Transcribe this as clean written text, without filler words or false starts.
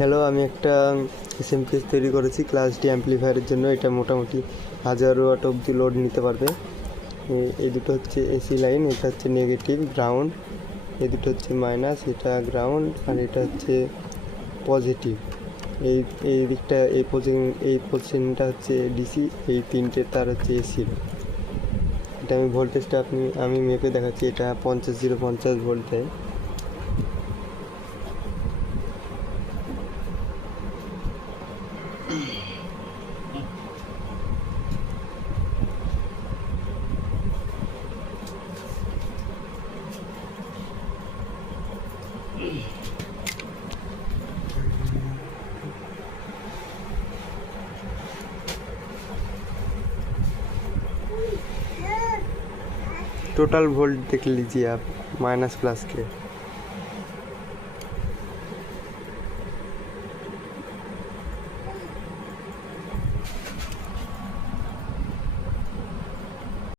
Hello, আমি একটা SMPS তৈরি করেছি ক্লাস ডি অ্যাম্পলিফায়ারের জন্য। এটা মোটামুটি 1000 ওয়াট অবধি লোড নিতে পারবে। এই দুটো হচ্ছে এসি লাইন, এটা হচ্ছে নেগেটিভ গ্রাউন্ড, এই দুটো হচ্ছে মাইনাস, এটা গ্রাউন্ড, আর এটা হচ্ছে পজিটিভ। এই দিকটা এই পজিশনটা হচ্ছে ডিসি, এই তিনটে তার হচ্ছে এসি। এটা আমি ভোল্টেজটা আমি মেপে দেখাচ্ছি। এটা 50 ভোল্ট দেয়। टोटल वोल्ट देख लीजिए आप, माइनस प्लस के।